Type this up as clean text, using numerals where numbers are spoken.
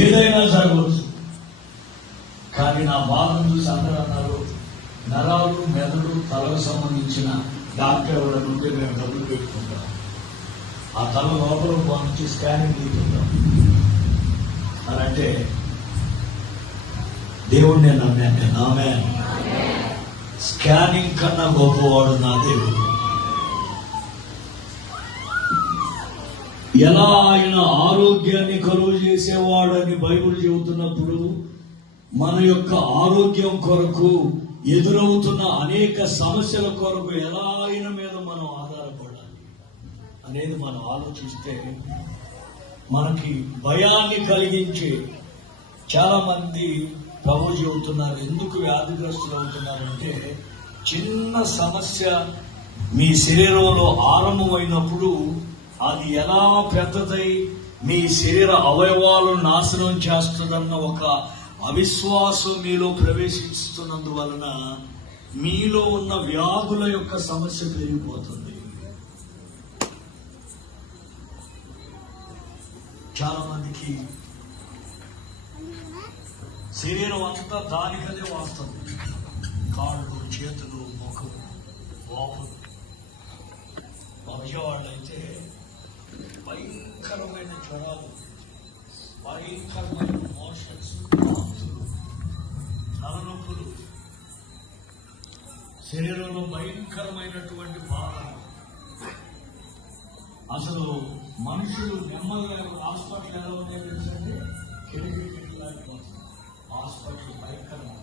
ఏదైనా జరగవచ్చు. కానీ నా బాధను చూసి అందరూ అన్నారు, నరాలు, మెదడు, తలకు సంబంధించిన డాక్టర్ ఎవరి నుండి మేము డబ్బులు పెట్టుకుంటాం, ఆ తల లోపల పంపించి స్కానింగ్ తీసుకుంటాం అని అంటే దేవుణ్ణి నేను నమ్మాను. ఆమె స్కానింగ్ కన్నా గొప్పవాడు నా దేవుడు. ఎలా ఆయన ఆరోగ్యాన్ని కలుగు చేసేవాడని బైబిల్ చెబుతున్నప్పుడు మన యొక్క ఆరోగ్యం కొరకు ఎదురవుతున్న అనేక సమస్యల కొరకు ఎలా ఆయన మీద మనం ఆధారపడాలి అనేది మనం ఆలోచిస్తే మనకి భయాన్ని కలిగించే చాలా మంది ప్రభు చెబుతున్నారు. ఎందుకు వ్యాధిగ్రస్తులు అవుతున్నారంటే, చిన్న సమస్య మీ శరీరంలో ఆరంభమైనప్పుడు అది ఎలా పెద్దదై మీ శరీర అవయవాలను నాశనం చేస్తుందన్న ఒక అవిశ్వాసం మీలో ప్రవేశిస్తున్నందువలన మీలో ఉన్న వ్యాధుల యొక్క సమస్య పెరిగిపోతుంది. చాలా మందికి శరీరం అంతా దానికదే వాస్తుంది. కాళ్ళు, చేతులు, ముఖం, వాపులు. మా విజయవాడైతే భయంకరమైన జ్వరాలు, భయంకరమైన మోషన్స్, తలనొప్పులు, శరీరంలో భయంకరమైనటువంటి బాధలు. అసలు మనుషులు నెమ్మదిగా హాస్పిటల్ ఎలా ఉన్నాయో తెలుసండి, హాస్పిటల్ భయంకరంగా